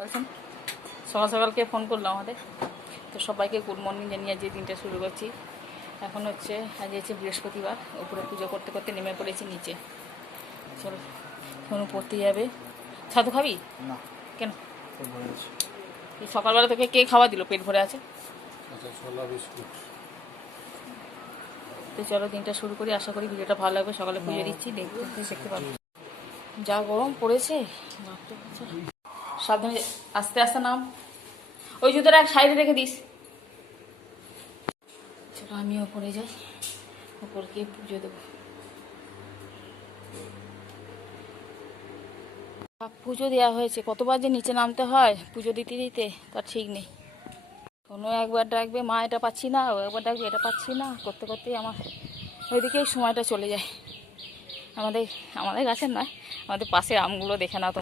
বলছেন সকাল সকালকে ফোন করলাম আমাদের, তো সবাইকে গুড মর্নিং জানিয়ে আজকে দিনটা শুরু করছি। এখন হচ্ছে আজ হচ্ছে বৃহস্পতিবার, উপরে পুজো করতে করতে নেমে পড়েছি নিচে। চলো ফোন পড়তে যাবে। ছাতু খাবি না? কেন? আছে। এই সকালবেলা তোকে কে খাওয়া দিল? পেট ভরে আছে। আচ্ছা, ছোলা বিস্কুট। তো চলো দিনটা শুরু করি, আশা করি ভিডিওটা ভালো লাগবে। সকালে পুজো দিচ্ছি, দেখতে পাবো। যা গরম পড়েছে, সাবধানে আস্তে আস্তে নাম। ওই জুতোটা এক সাইডে রেখে দিস। চলো আমি ওপরে যাই, ওপর গিয়ে পুজো দেবো। পুজো দেওয়া হয়েছে, কতবার যে নিচে নামতে হয় পুজো দিতে দিতে তার ঠিক নেই। কোনো একবার ডাকবে মা এটা পাচ্ছি না, ও একবার ডাকবে এটা পাচ্ছি না, করতে করতেই আমার ওইদিকেই সময়টা চলে যায়। আমাদের আমাদের গাছের নয়, আমাদের পাশের আমগুলো দেখে না তো,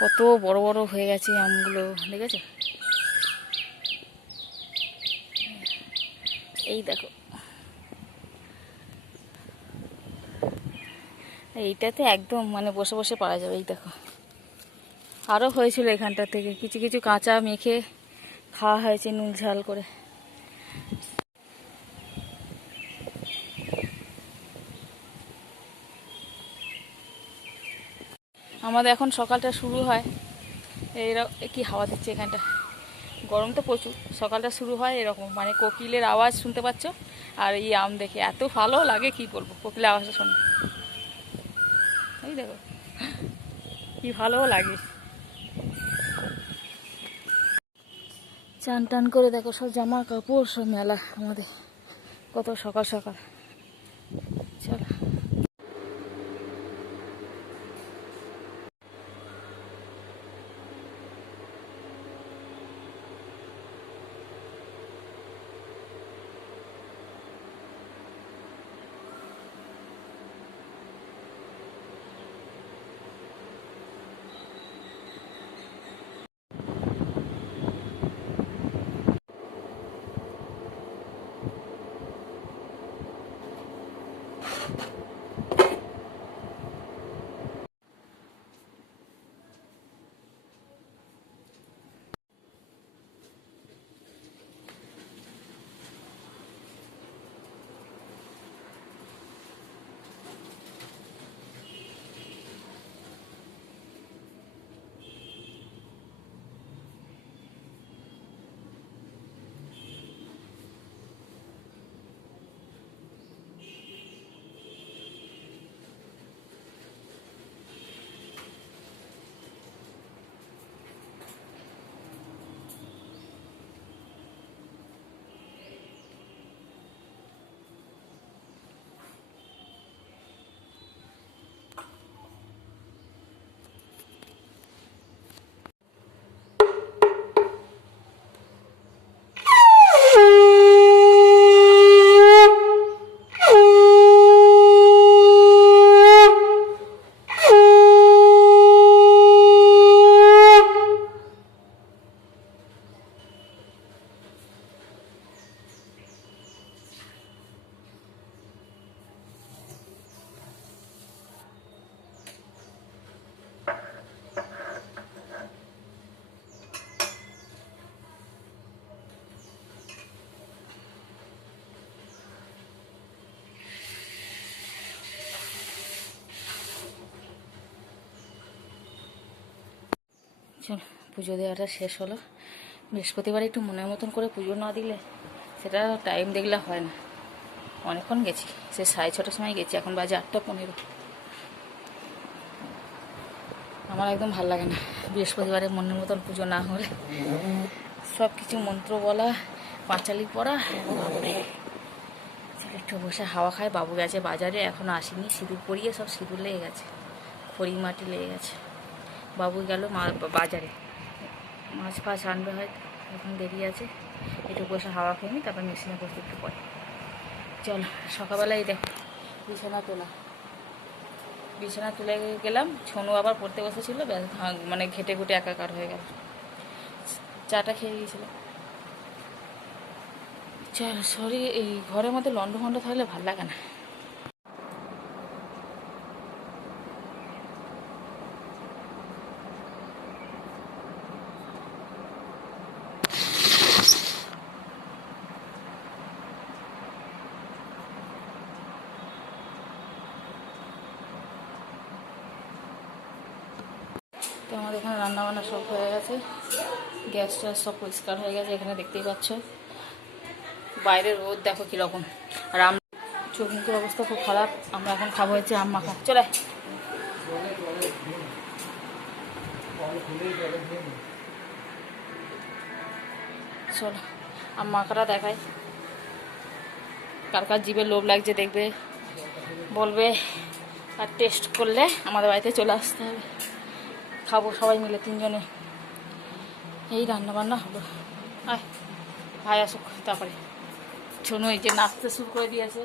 কত বড় বড় হয়ে গেছে আমগুলো, দেখেছো? এই দেখো, এইটাতে একদম মানে বসে বসে পারা যাবে। এই দেখো, আরও হয়েছিল এখানটা থেকে, কিছু কিছু কাঁচা মেখে খাওয়া হয়েছে নুন ঝাল করে। আমাদের এখন সকালটা শুরু হয় এইরকম, কি হাওয়া দিচ্ছে এখানটা, গরম তো প্রচুর। সকালটা শুরু হয় এরকম, মানে কোকিলের আওয়াজ শুনতে পাচ্ছ, আর এই আম দেখে এত ভালো লাগে কি বলবো। কোকিলের আওয়াজটা শোনো, এই দেখো কি ভালো লাগে। চান টান করে দেখো সব জামা কাপড় সব মেলা আমাদের, কত সকাল সকাল। চলো চল, পুজো দেওয়াটা শেষ হলো। বৃহস্পতিবার একটু মনের মতন করে পুজো না দিলে সেটা টাইম দেখলে হয় না। অনেকক্ষণ গেছি, সে 6:30টার সময় গেছি, এখন বাজে 8:15। আমার একদম ভাল লাগে না বৃহস্পতিবারে মনের মতন পুজো না হলে। সব কিছু মন্ত্র বলা, পাঁচালি পড়া, একটু বসে হাওয়া খায়। বাবু গেছে বাজারে, এখনও আসেনি, সিঁদুর পরিয়ে সব সিঁদুর লেগে গেছে, খড়ি মাটি লেগে গেছে। বাবু গেল বাজারে, মাছ ফাছ আনবে হয়তো, এখন দেরি আছে। একটু বসে হাওয়া খেয়ে নিই, তারপর মেশিনে বসে একটু পরে। চল, সকালবেলায় দেখো বিছানা তুলে গেলাম। ছনু আবার পড়তে বসেছিল, মানে ঘেটে ঘুটে একাকার হয়ে গেল। চাটা খেয়ে গিয়েছিল। চল, সরি, এই ঘরের মধ্যে লন্ডো ফন্ড থাকলে ভাল লাগে না। তো আমাদের এখানে রান্নাবান্না সব হয়ে গেছে, গ্যাস ট্যাস সব পরিষ্কার হয়ে গেছে। এখানে দেখতেই পাচ্ছ বাইরের রোদ দেখো কীরকম। আর চোখ মুখের অবস্থা খুব খারাপ। আমরা এখন খাবো হচ্ছে আম মাখা। চলে চল আম মাখাটা দেখাই। কার কার জিভে লোভ লাগছে দেখবে, বলবে, আর টেস্ট করলে আমাদের বাড়িতে চলে আসতে হবে। খাবো সবাই মিলে 3 জনে। এই রান্না বান্না হলো। আয় ভাই আসুক তারপরে। শোনো এই যে নাচতে শুরু করে দিয়েছে।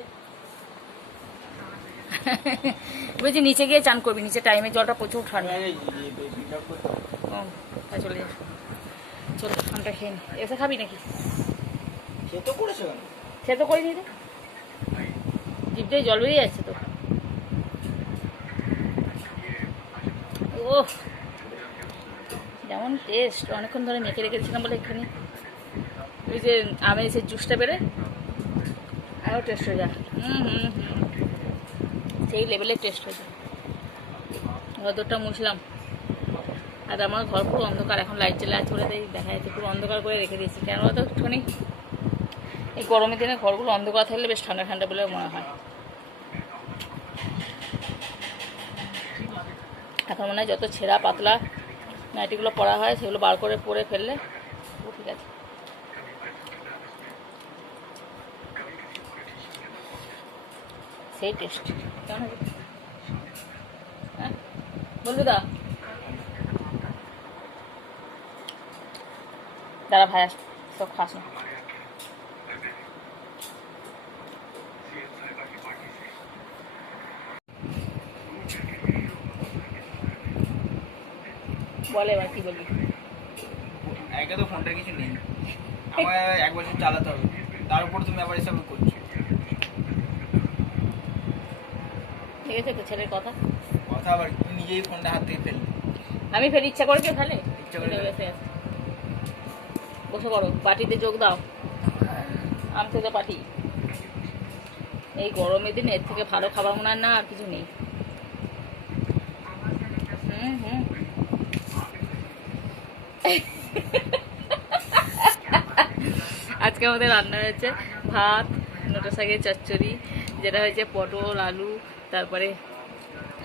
বলছি নিচে গিয়ে চান করবি, নিচে টাইমে জলটা প্রচুর ঠান্ডা। ও তাই চলে যা, চলো ঠান্ডা খেয়ে নি। এসে খাবি নাকি? সে তো করেছে কেন? সে তো করিনি রে, জিভ দিয়ে জল বেরিয়ে যাচ্ছে তো। ও যেমন টেস্ট, অনেকক্ষণ ধরে মেখে রেখেছিলাম বলে এখানে ওই যে আমের সে জুসটা বেড়ে আরও টেস্ট হয়ে যায়। সেই লেভেলের টেস্ট হয়ে যায়। ঘরদোরটা মুছলাম, আর আমার ঘর পুরো অন্ধকার। এখন লাইট জ্বালা আছে বলে দেখা যাচ্ছে পুরো অন্ধকার করে রেখে দিয়েছি। কেন তো একটুখানি এই গরমের দিনে ঘরগুলো অন্ধকার থাকলে বেশ ঠান্ডা ঠান্ডা বলে মনে হয়। এখন মনে হয় যত ছেঁড়া পাতলা নাইটিগুলো পরা হয় সেগুলো বার করে পরে ফেললে ঠিক আছে। সেই টেস্ট কেমন হবে? হ্যাঁ বলবি দা, দাঁড়া ভাই আস, সব খাস না। বলে এবার কি বলবি? একা তো ফোনটার কিছু নেই, আমার 1 বছর চালাতে হবে, তার উপর তুমি আবার এসব করছো। ঠিক আছে তো ছেলের কথা। কথা আবার তুমি নিজেই ফোনটা হাত থেকে ফেললে। আমি ফের ইচ্ছা করে কেউ ফেলে? ইচ্ছা করে ফেলে। বসে করো, পার্টিতে যোগ দাও, আম থেকে পার্টি। এই গরমের দিনে এর থেকে ভালো খাবার মনে হয় না আর কিছু নেই। আজকে আমাদের রান্না হয়েছে ভাত, নোটা শাকের চচ্চড়ি, যেটা হয়েছে পটল আলু, তারপরে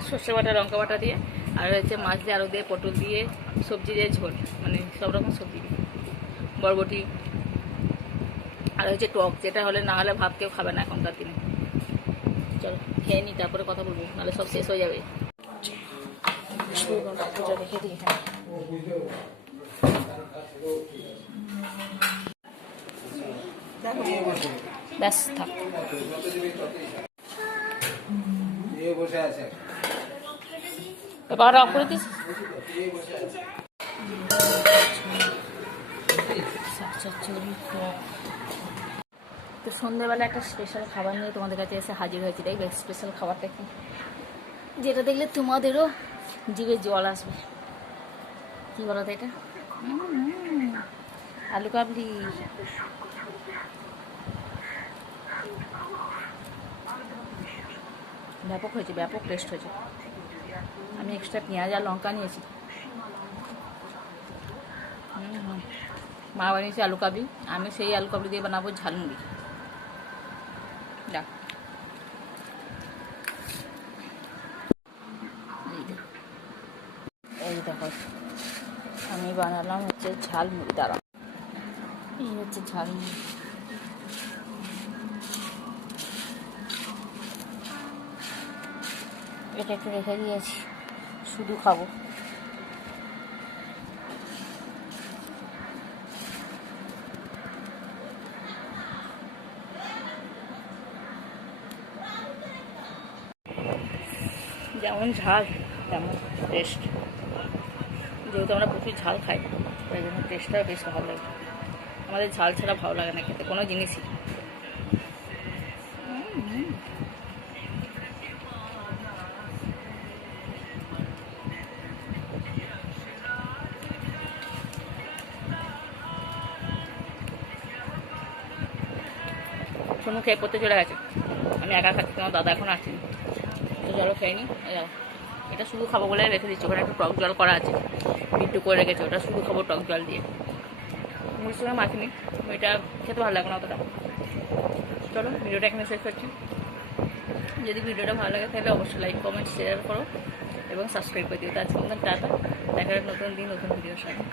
সর্ষে বাটা লঙ্কা বাটা দিয়ে, আর হয়েছে মাছ দিয়ে আলু দিয়ে পটল দিয়ে সবজি দিয়ে ঝোল, মানে সব রকম সবজি দিয়ে, বরবটি, আর হচ্ছে টক, যেটা হলে না হলে ভাত কেউ খাবে না এখনকার দিনে। চলো খেয়ে নিই, তারপরে কথা বলবো, নাহলে সব শেষ হয়ে যাবে। রেখে দিই এখানে। ব্যাস থাক। পাখাটা অফ করে দিস। তো সন্ধ্যেবেলা একটা স্পেশাল খাবার নিয়ে তোমাদের কাছে এসে হাজির হয়েছি। দেখবে স্পেশাল খাবারটা কি, যেটা দেখলে তোমাদেরও জিভে জল আসবে। কি বলো তো এটা? আলু কাবলি। ব্যাপক হয়েছে, ব্যাপক টেস্ট হয়েছে। আমি এক্সট্রা পেঁয়াজ আর লঙ্কা নিয়েছি। মা বানিয়েছে আলু কাবলি, আমি সেই আলু কাবলি দিয়ে বানাবো ঝালমুড়ি। যা এই দেখো, আমি বানালাম হচ্ছে ঝালমুড়ি। দাঁড়া, এই হচ্ছে ঝালমুড়ি। এটা একটু রেখে দিয়েছি, শুধু খাবো। যেমন ঝাল তেমন টেস্ট। যেহেতু আমরা প্রচুর ঝাল খাই, ওই জন্য টেস্টটা বেশ ভালো লাগে। আমাদের ঝাল ছাড়া ভালো লাগে না খেতে কোনো জিনিসই। সোনু খেয়ে পড়তে চলে গেছে, আমি একা খাচ্ছি, তোমার দাদা এখন আসেনি। তো চলো খেয়ে নি। এটা শুধু খাবো বলে রেখে দিচ্ছি, ওখানে একটা টক জল করা আছে, বিট্টু করে রেখেছে, ওটা শুধু খাবো টক জল দিয়ে, মুড়ির সঙ্গে মাখিনি, এটা খেতে ভালো লাগে না অতটা। চলো ভিডিওটা এখানে শেষ করছি। যদি ভিডিওটা ভালো লাগে তাহলে অবশ্যই লাইক কমেন্ট শেয়ার করো এবং সাবস্ক্রাইব করে দিও। তো আজকে আমাদের টাটা, দেখা নতুন দিন নতুন ভিডিওর সাথে।